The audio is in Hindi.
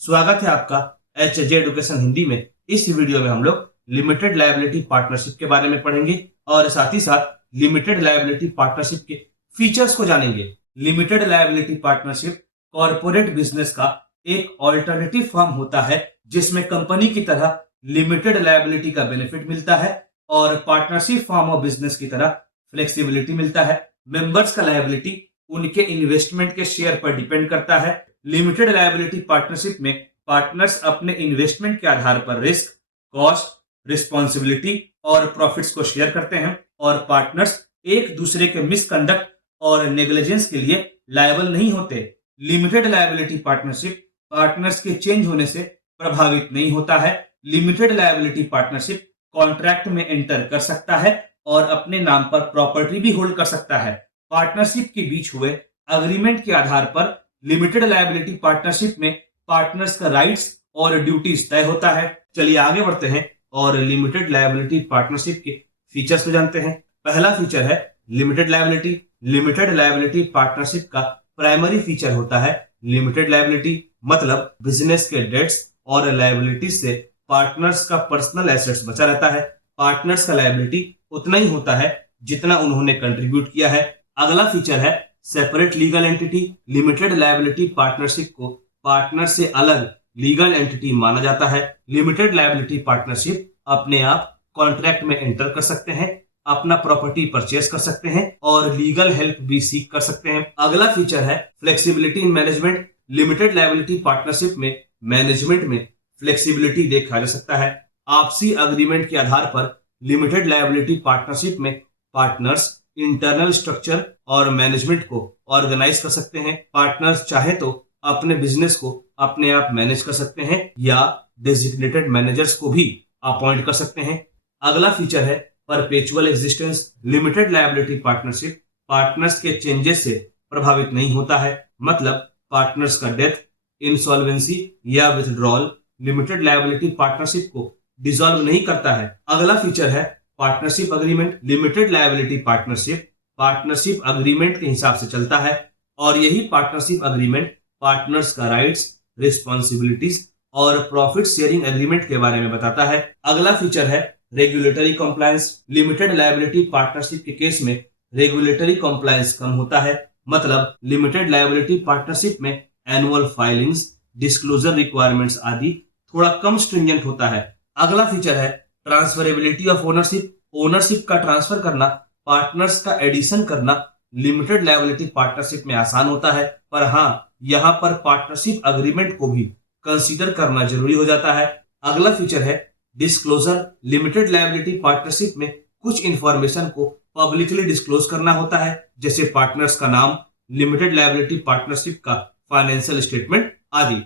स्वागत है आपका HJ एडुकेशन हिंदी में। इस वीडियो में हम लोग लिमिटेड लायबिलिटी पार्टनरशिप के बारे में पढ़ेंगे और साथ ही साथ लिमिटेड लायबिलिटी पार्टनरशिप के फीचर्स को जानेंगे। Limited liability partnership corporate business का एक ऑल्टरनेटिव फॉर्म होता है जिसमें कंपनी की तरह लिमिटेड लायबिलिटी का बेनिफिट मिलता है और पार्टनरशिप फॉर्म ऑफ बिजनेस की तरह फ्लेक्सिबिलिटी मिलता है। मेंबर्स का लायबिलिटी उनके इन्वेस्टमेंट के शेयर पर डिपेंड करता है। लिमिटेड लायबिलिटी पार्टनरशिप में पार्टनर्स अपने इन्वेस्टमेंट के आधार पर रिस्क, कॉस्ट, रिस्पॉन्सिबिलिटी और प्रॉफिट्स को शेयर करते हैं और पार्टनर्स एक दूसरे के मिसकंडक्ट और नेग्लिजेंस के लिए लायबल नहीं होते। लिमिटेड लायबिलिटी पार्टनरशिप पार्टनर्स के चेंज होने से प्रभावित नहीं होता है। लिमिटेड लायबिलिटी पार्टनरशिप कॉन्ट्रैक्ट में एंटर कर सकता है और अपने नाम पर प्रॉपर्टी भी होल्ड कर सकता है। पार्टनरशिप के बीच हुए अग्रीमेंट के आधार पर लिमिटेड लायबिलिटी पार्टनरशिप में पार्टनर्स का राइट्स और ड्यूटीज तय होता है। चलिए आगे बढ़ते हैं और लिमिटेड लायबिलिटी पार्टनरशिप के फीचर्स को जानते हैं। पहला फीचर है limited liability. Limited liability partnership का प्राइमरी फीचर होता है लिमिटेड लायबिलिटी, मतलब बिजनेस के डेट्स और लायबिलिटीज से पार्टनर्स का पर्सनल एसेट्स बचा रहता है। पार्टनर्स का लायबिलिटी उतना ही होता है जितना उन्होंने कंट्रीब्यूट किया है। अगला फीचर है separate legal entity. Limited liability partnership को पार्टनर से अलग लीगल एंटिटी माना जाता है। लिमिटेड लायबिलिटी पार्टनरशिप अपने आप कॉन्ट्रैक्ट में एंटर कर सकते हैं, अपना प्रॉपर्टी परचेस कर सकते हैं और लीगल हेल्प भी सीख कर सकते हैं। अगला फीचर है flexibility in management. Limited liability partnership में मैनेजमेंट में फ्लेक्सिबिलिटी देखा जा सकता है। आपसी अग्रीमेंट के आधार पर लिमिटेड लायबिलिटी पार्टनरशिप में पार्टनर्स इंटरनल स्ट्रक्चर और मैनेजमेंट को ऑर्गेनाइज कर सकते हैं। पार्टनर्स चाहे तो अपने बिजनेस को अपने आप मैनेज कर सकते हैं या डेजिग्नेटेड मैनेजर्स को भी अपॉइंट कर सकते हैं। अगला फीचर है perpetual existence. Limited liability partnership partners के चेंजेस से प्रभावित नहीं होता है, मतलब पार्टनर्स का डेथ, इंसॉल्वेंसी या विथड्रॉल लिमिटेड लायबिलिटी पार्टनरशिप को डिसॉल्व नहीं करता है। अगला फीचर है partnership agreement. Limited liability partnership agreement के हिसाब से चलता है और यही पार्टनरशिप अग्रीमेंट पार्टनर्स का राइट्स, रिस्पॉन्सिबिलिटीज और प्रॉफिट शेयरिंग एग्रीमेंट के बारे में बताता है। अगला फीचर है regulatory compliance. Limited liability partnership के केस में रेगुलेटरी कॉम्प्लायंस कम होता है, मतलब लिमिटेड लायबिलिटी पार्टनरशिप में एनुअल फाइलिंग्स, डिस्क्लोजर रिक्वायरमेंट्स आदि थोड़ा कम स्ट्रिंजेंट होता है। अगला फीचर है ट्रांसफरेबिलिटी ऑफ ओनरशिप। ओनरशिप का ट्रांसफर करना, पार्टनर्स का एडिशन करना लिमिटेड लायबिलिटी पार्टनरशिप में आसान होता है, पर हाँ, यहाँ पर पार्टनरशिप अग्रीमेंट को भी कंसीडर करना जरूरी हो जाता है। अगला फीचर है डिस्क्लोजर। लिमिटेड लायबिलिटी पार्टनरशिप में कुछ इंफॉर्मेशन को पब्लिकली डिस्क्लोज करना होता है, जैसे पार्टनर्स का नाम, लिमिटेड लायबिलिटी पार्टनरशिप का फाइनेंशियल स्टेटमेंट आदि।